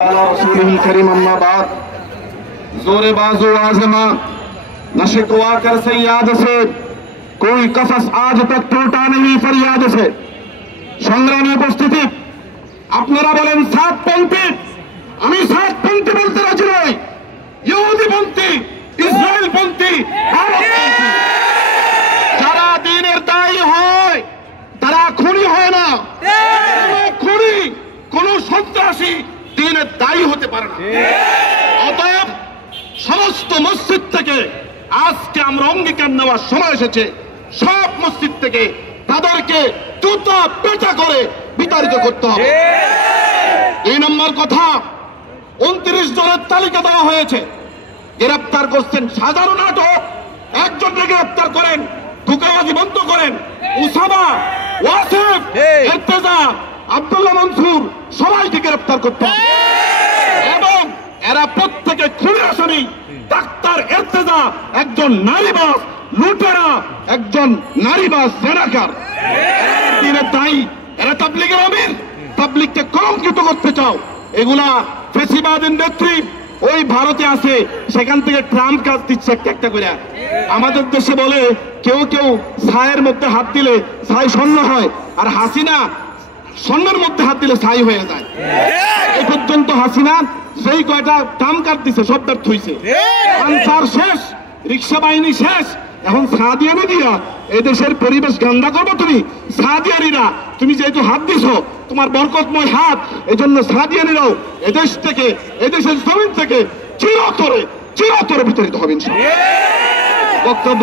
रसूलुल करीम अम्मा बाद जोरे बाजू आजमा नशे को आकर सैयाद से कोई कफस आज तक टूटा नहीं फरियाद से। संग्रामी उपस्थिति আপনারা বলেন সাতপন্থী, আমি সাতপন্থী বলতে রাজি নই। ইহুদিপন্থী, ইসরায়েলপন্থী, ভারতপন্থী যারা দ্বীনের দায়ী হয় তারা খুনি হয় না। খুনি কোন সন্ত্রাসী দ্বীনের দায়ী হতে পারে না। অতএব সমস্ত মসজিদ থেকে আজকে আমরা অঙ্গীকার নেওয়ার সময় এসেছে, সব মসজিদ থেকে তাদেরকে জুতা পেটা করে বিতাড়িত করতে হবে। 2 নম্বর কথা, 29 জনের তালিকা দেওয়া হয়েছে, গ্রেপ্তার করছেন। সাধারণ আটক একজনকে গ্রেপ্তার করেন, ধোঁকাবাজি বন্ধ করেন। উসামা, ওয়াসিফ, ইরতেজা, আব্দুল্লাহ মনসুর সবাইকে গ্রেপ্তার করতে হবে এবং এরা প্রত্যেকে খুনি আসামি। ডাক্তার ইরতেজা একজন নারীবাজ লুটেরা, একজন নারীবাজ জেনাকার, দ্বীনের দায়ী। এরা তাবলীগের আমির, তাবলীগকে কলঙ্কিত করতে চাও। এগুলা ফ্যাসিবাদের নেত্রী ওই ভারতে আছে, সেখান থেকে ট্রাম্প কাজ দিচ্ছে একটা একটা করে। আমাদের দেশে বলে কেউ কেউ ছায়ের মধ্যে হাত দিলে ছাই স্বর্ণ হয়, আর হাসিনা স্বর্ণের মধ্যে হাত দিলে ছাই হয়ে যায়। এই পর্যন্ত হাসিনা যেই কয়টা ট্রাম্প কাজ দিচ্ছে সব ব্যর্থ হয়েছে। আনসার শেষ, রিক্সা বাহিনী শেষ, এখন সাদিয়ানি দিয়া এই দেশের পরিবেশ গান্দা করবো তুমি। সাদিয়ানিরা তুমি যেহেতু হাত দিছো, তোমার বরকতময় হাত, এই জন্য সাদিয়ানিরাও এদেশ থেকে, এদেশের জমিন থেকে চিরতরে বিতাড়িত হবে। বক্তব্য